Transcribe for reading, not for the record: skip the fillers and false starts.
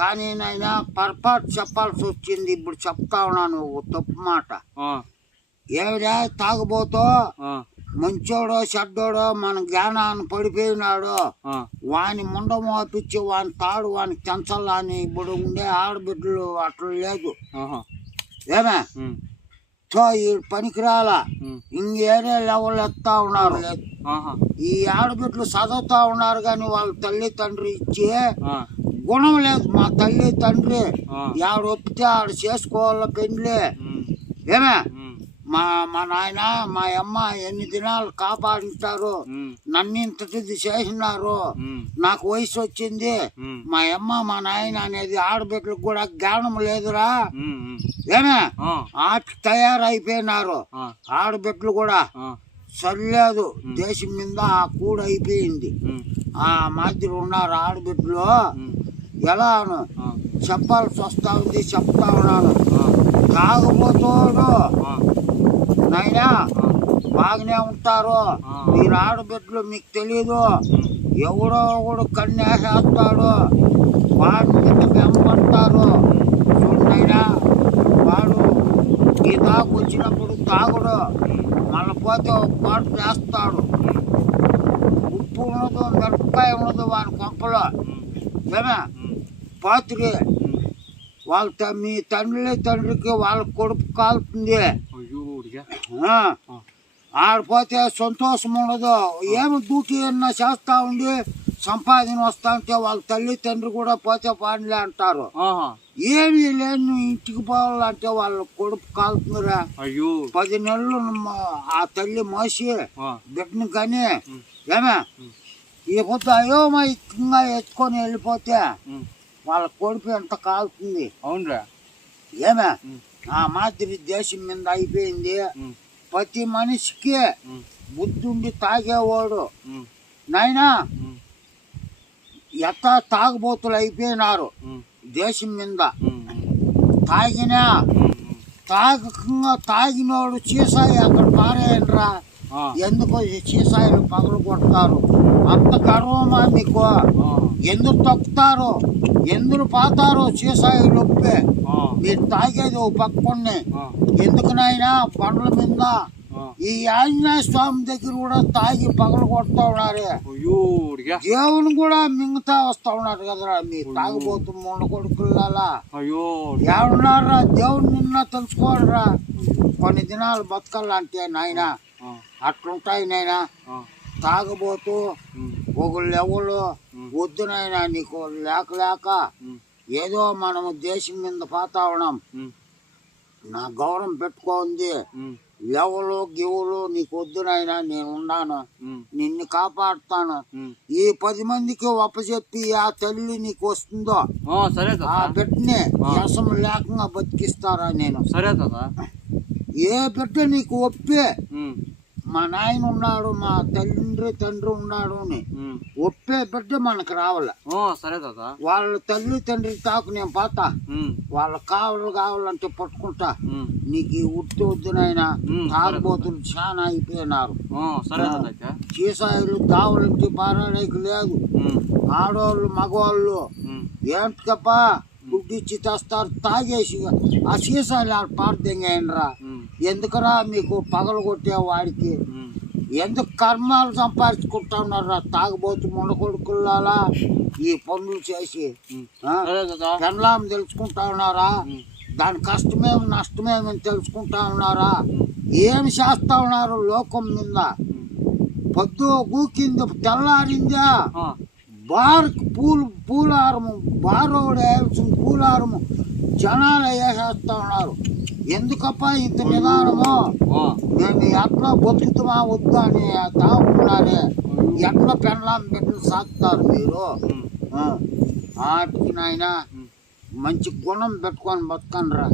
కానీ నాయన పొరపాటు చెప్పాల్సి వచ్చింది. ఇప్పుడు చెప్తా ఉన్నాను ఒక తప్పు మాట. ఏమిరా తాగుబోతో మంచోడో చెడ్డోడో మన జ్ఞానాన్ని పడిపోయినాడు, వాని ముండ మోపించి వాని తాడు వానికి తెంచాలని ఇప్పుడు ఉండే ఆడబిడ్డలు అట్లా లేదు. ఏమే సో ఈ పనికిరాలా ఇంకేరే లెవెల్ ఎత్తా ఉన్నారు. ఈ ఆడబిడ్డలు చదువుతా ఉన్నారు కానీ వాళ్ళ తల్లి తండ్రి ఇచ్చే గుణం లేదు. మా తల్లి తండ్రి ఆడ ఒప్పితే ఆడ చేసుకోవాల పెండ్లి. ఏమే మా నాయన మా అమ్మ ఎన్ని దినాలు కాపాడుంటారు, నన్ను ఇంతటిది చేసినారు, నాకు వయసు వచ్చింది. మా అమ్మ మా నాయన అనేది ఆడబిడ్డలకు కూడా జ్ఞానం లేదురా. ఏమే ఆటి తయారైపోయినారు ఆడబిడ్డలు కూడా. సరిలేదు, దేశం మీద ఆ కూడు అయిపోయింది. ఆ మాదిరి ఉన్నారు ఆడబిడ్డలు. ఎలాను చెప్పాల్సి వస్తా ఉంది, చెప్తా ఉన్నాను. తాగుబోతోడు నాయనా బాగానే ఉంటారు. మీరు ఆడబిడ్డలు మీకు తెలీదు, ఎవడో ఒకడు కన్నేసేస్తాడు, వాడి కింద వెంపడతారు. చూడైనా వాడు ఈ దాకా వచ్చినప్పుడు తాగుడు, మళ్ళీ పోతే ఒక పాటు చేస్తాడు. ఉప్పు ఉండదు, మిరపకాయ ఉండదు వాని కొంపలో. ఏమే పాత్రి వాళ్ళ మీ తండ్రికి వాళ్ళ కొడుకు కాలుతుంది. ఆడిపోతే సంతోషం ఉండదు. ఏమి డ్యూటీ అన్నా చేస్తా ఉండి సంపాదన వస్తా ఉంటే వాళ్ళ తల్లి తండ్రి కూడా పోతే పాడిలే అంటారు. ఏమి లేని ఇంటికి పోవాలంటే వాళ్ళ కొడుకు కాలుతుందిరా. 10 నెలలు ఆ తల్లి మోసి బిడ్డను కానీ ఏమే ఈ పొద్దు అయోమయంగా ఎత్తుకొని వెళ్ళిపోతే వాళ్ళ కొడుకు ఎంత కాలుతుంది. అవునరా. ఏమే ఆ మాదిరి దేశం మీద అయిపోయింది. ప్రతి మనిషికి బుద్ధుండి తాగేవాడు నాయనా ఎట్టా తాగుబోతులు అయిపోయినారు దేశం మీద. తాగినోడు చీసాయి అక్కడ పారేయండిరా. ఎందుకో చీసాయిలు పగలు కొడతారు. అంత గర్వమా మీకు? ఎందుకు తొక్కుతారు, ఎందుకు పాతారు చీసాయి నొప్పి? మీరు తాగేది ఓ పక్కనే ఎందుకునైనా పండ్ల మీద ఈ ఆంజనేయ స్వామి దగ్గర కూడా తాగి పగలు కొడతా ఉన్నారు. దేవుని కూడా మింగుతా వస్తా ఉన్నారు కదరా మీ తాగుబోతు ముండ కొడుకుల్లా. ఏమన్నారా దేవుని నిన్న తెలుసుకోవాలరా. కొన్ని దినాలు బతకాలంటే నాయన అట్లుంటాయి నాయన. తాగబోతూ ఒకళ్ళు ఎవరు వద్దు నాయన, నీకు లేక ఏదో మనము దేశం మీద పోతా ఉన్నాం. నా గౌరవం పెట్టుకోంది. ఎవరు గివులు నీకు వద్దు నాయన, నేను ఉన్నాను, నిన్ను కాపాడుతాను. ఈ 10 మందికి ఒప్పచెప్పి ఆ తల్లి నీకు వస్తుందో ఆ బిడ్డని వ్యసం లేకుండా బతికిస్తారా నేను. ఏ బిడ్డ నీకు ఒప్పి మా నాయన ఉన్నాడు, మా తండ్రి ఉన్నాడు అని ఒప్పే బిడ్డ మనకు రావాలి. వాళ్ళ తల్లి తండ్రి తాకు నేను పోతా, వాళ్ళ కావాలంటే పట్టుకుంటా. నీకు ఈ ఉట్టి వద్దునైనా తాగుబోతులు చాలా అయిపోయినారు. చీసాయిలు దావులంటే పారాడేకి లేదు. ఆడవాళ్ళు మగవాళ్ళు ఏంటప్ప గుడ్డిచ్చి తెస్తారు, తాగేసి ఆ సీసాలు పారదెంగేయండిరా. ఎందుకురా మీకు పగలు కొట్టే వాడికి? ఎందుకు కర్మాలు సంపాదించుకుంటా ఉన్నారా తాగుబోతు ముండ కొడుకుల్లా ఈ పనులు చేసి? పెండ్లాం తెలుసుకుంటా ఉన్నారా? దాని కష్టమేమి నష్టమేమని తెలుసుకుంటా ఉన్నారా? ఏమి చేస్తా ఉన్నారు లోకం మీద? పొద్దు గూకింది తెల్లారిందా బార్కు పూలారము బారోడు వేయాల్సిన పూలారము జనాలు వేసేస్తా ఉన్నారు. ఎందుకప్ప ఇంత నిదానము? నేను ఎట్లా బతుకుతామా వద్దా అని తాగుతున్నారే. ఎట్లా పెండ్లాం బిడ్డలు సాగుతారు మీరు? వాటికి నాయన మంచి గుణం పెట్టుకొని బతకండి రా.